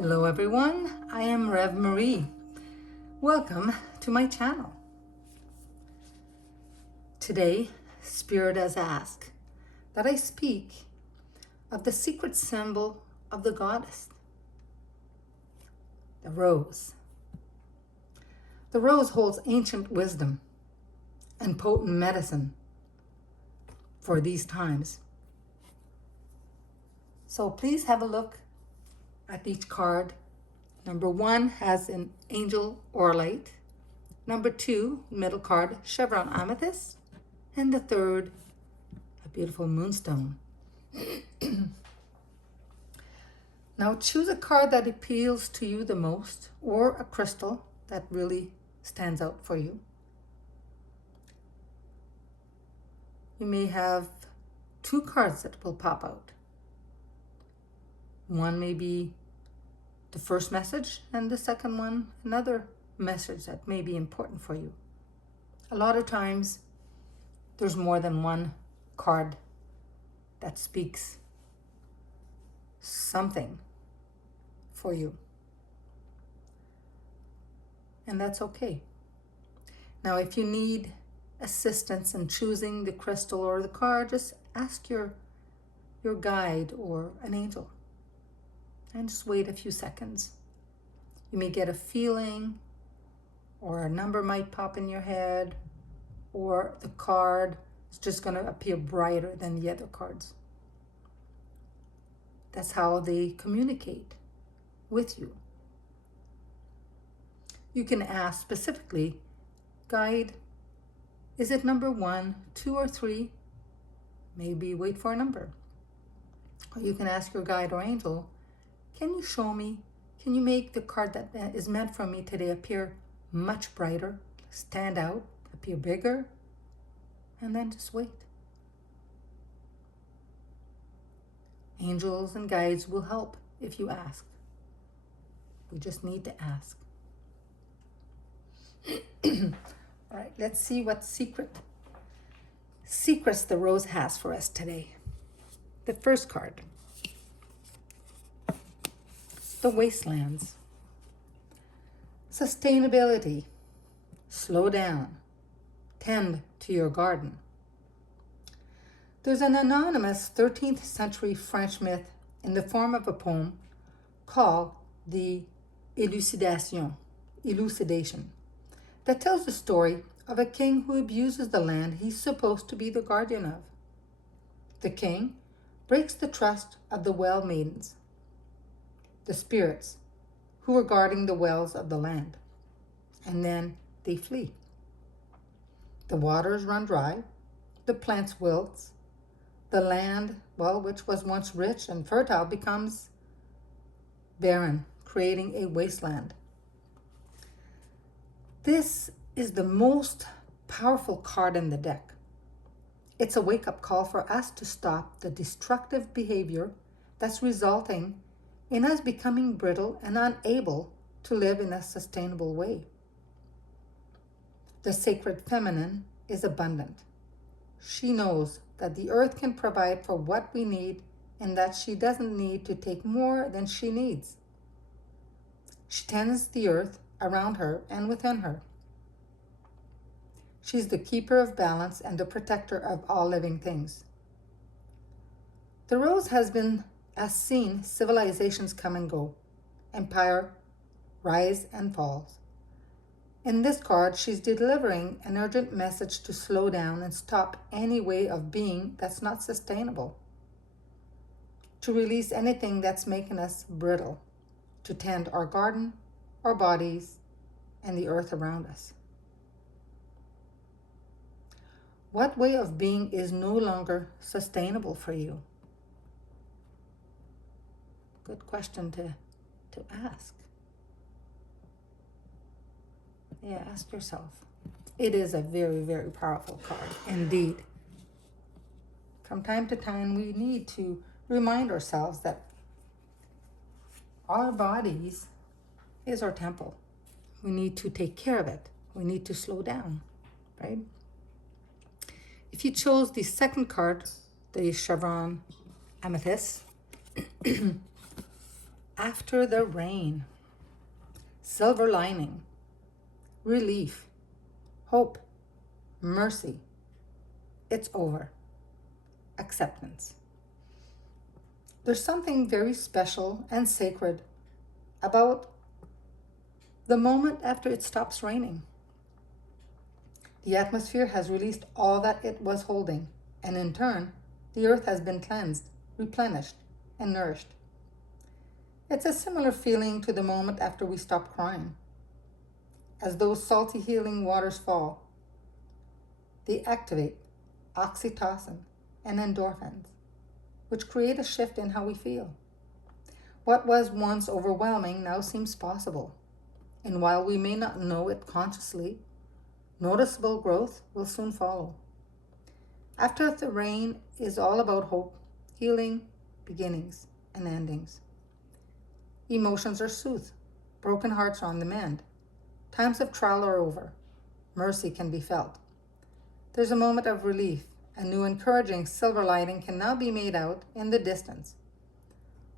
Hello everyone, I am Rev Marie. Welcome to my channel. Today, Spirit has asked that I speak of the secret symbol of the goddess, the rose. The rose holds ancient wisdom and potent medicine for these times. So please have a look at each card. Number 1 has an angel or light. Number 2, middle card, chevron amethyst. And the third, a beautiful moonstone. Now choose a card that appeals to you the most, or a crystal that really stands out for you. You may have 2 cards that will pop out. One may be the first message, and the second one, another message that may be important for you. A lot of times, there's more than one card that speaks something for you. And that's okay. Now, if you need assistance in choosing the crystal or the card, just ask your guide or an angel. And just wait a few seconds. You may get a feeling, or a number might pop in your head, or the card is just going to appear brighter than the other cards. That's how they communicate with you. You can ask specifically, guide, is it number 1, 2, or 3? Maybe wait for a number. Or you can ask your guide or angel, can you show me, can you make the card that is meant for me today appear much brighter, stand out, appear bigger, and then just wait. Angels and guides will help if you ask. We just need to ask. All right, let's see what secrets the rose has for us today. The first card. The wastelands. Sustainability. Slow down. Tend to your garden. There's an anonymous 13th century French myth in the form of a poem called the Elucidation, that tells the story of a king who abuses the land he's supposed to be the guardian of. The king breaks the trust of the well maidens, the spirits who were guarding the wells of the land, and then they flee. The waters run dry, the plants wilt, the land, which was once rich and fertile, becomes barren, creating a wasteland. This is the most powerful card in the deck. It's a wake-up call for us to stop the destructive behavior that's resulting in us becoming brittle and unable to live in a sustainable way. The sacred feminine is abundant. She knows that the earth can provide for what we need and that she doesn't need to take more than she needs. She tends the earth around her and within her. She's the keeper of balance and the protector of all living things. The rose has seen civilizations come and go, empire rise and falls. In this card, she's delivering an urgent message to slow down and stop any way of being that's not sustainable, to release anything that's making us brittle, to tend our garden, our bodies, and the earth around us. What way of being is no longer sustainable for you? Good question to ask. Yeah, ask yourself. It is a very, very powerful card indeed. From time to time, we need to remind ourselves that our bodies is our temple. We need to take care of it. We need to slow down, right? If you chose the second card, the chevron amethyst, After the rain, silver lining, relief, hope, mercy. It's over. Acceptance. There's something very special and sacred about the moment after it stops raining. The atmosphere has released all that it was holding, and in turn, the earth has been cleansed, replenished, and nourished. It's a similar feeling to the moment after we stop crying. As those salty healing waters fall, they activate oxytocin and endorphins, which create a shift in how we feel. What was once overwhelming now seems possible, and while we may not know it consciously, noticeable growth will soon follow. After the rain is all about hope, healing, beginnings, and endings. Emotions are soothed. Broken hearts are on the mend. Times of trial are over. Mercy can be felt. There's a moment of relief. A new encouraging silver lining can now be made out in the distance.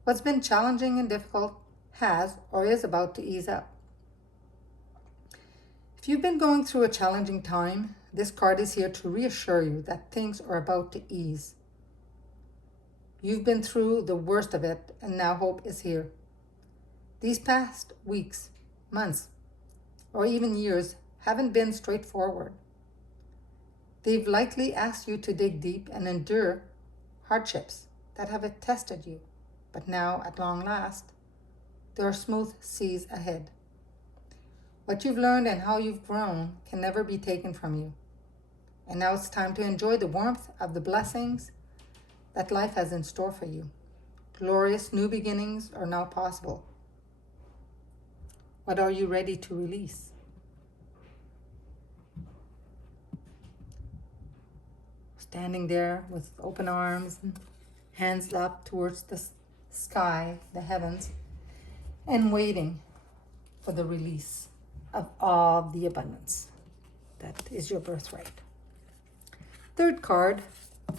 What's been challenging and difficult has or is about to ease up. If you've been going through a challenging time, this card is here to reassure you that things are about to ease. You've been through the worst of it, and now hope is here. These past weeks, months, or even years haven't been straightforward. They've likely asked you to dig deep and endure hardships that have tested you. But now, at long last, there are smooth seas ahead. What you've learned and how you've grown can never be taken from you. And now it's time to enjoy the warmth of the blessings that life has in store for you. Glorious new beginnings are now possible. What are you ready to release? Standing there with open arms and hands up towards the sky, the heavens, and waiting for the release of all the abundance that is your birthright. Third card,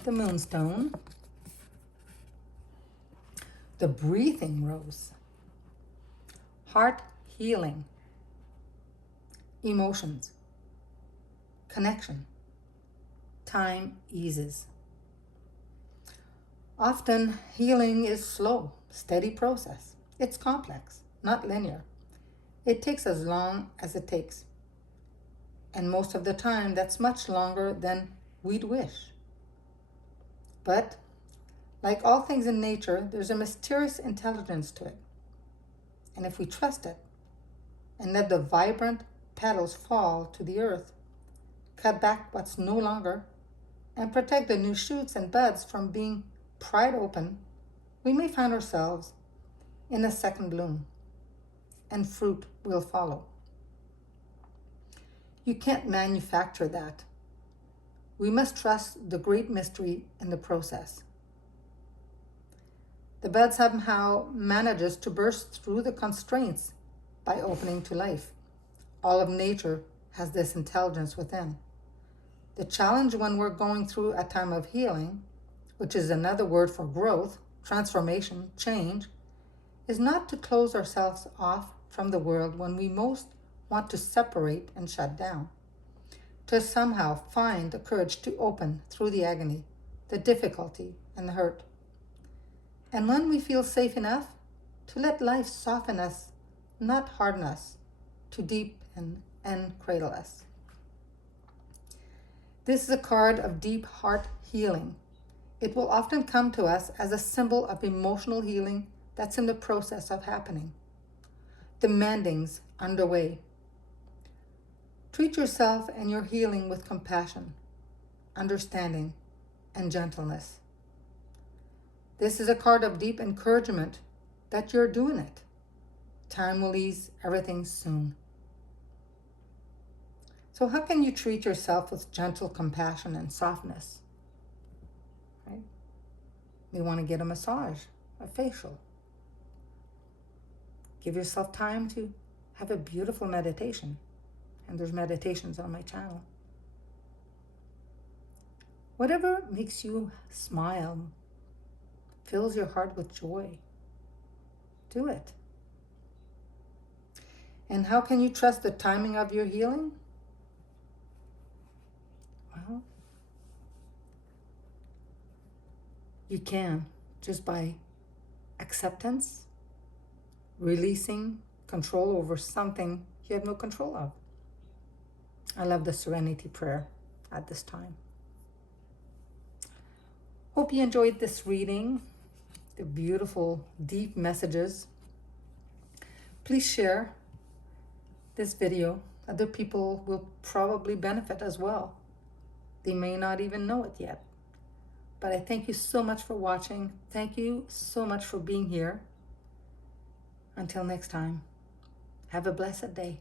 the Moonstone, the Breathing Rose, heart healing, emotions, connection, time eases. Often healing is slow, steady process. It's complex, not linear. It takes as long as it takes. And most of the time, that's much longer than we'd wish. But like all things in nature, there's a mysterious intelligence to it. And if we trust it and let the vibrant petals fall to the earth, cut back what's no longer, and protect the new shoots and buds from being pried open, we may find ourselves in a second bloom, and fruit will follow. You can't manufacture that. We must trust the great mystery in the process. The bud somehow manages to burst through the constraints by opening to life. All of nature has this intelligence within. The challenge when we're going through a time of healing, which is another word for growth, transformation, change, is not to close ourselves off from the world when we most want to separate and shut down, to somehow find the courage to open through the agony, the difficulty, and the hurt. And when we feel safe enough, to let life soften us, not harden us, to deepen and cradle us. This is a card of deep heart healing. It will often come to us as a symbol of emotional healing that's in the process of happening. The mending's underway. Treat yourself and your healing with compassion, understanding, and gentleness. This is a card of deep encouragement that you're doing it. Time will ease everything soon. So how can you treat yourself with gentle compassion and softness? Right? You want to get a massage, a facial. Give yourself time to have a beautiful meditation. And there's meditations on my channel. Whatever makes you smile, fills your heart with joy. Do it. And how can you trust the timing of your healing? Well, you can just by acceptance, releasing control over something you have no control of. I love the serenity prayer at this time. Hope you enjoyed this reading, the beautiful, deep messages. Please share this video. Other people will probably benefit as well. They may not even know it yet. But I thank you so much for watching. Thank you so much for being here. Until next time, have a blessed day.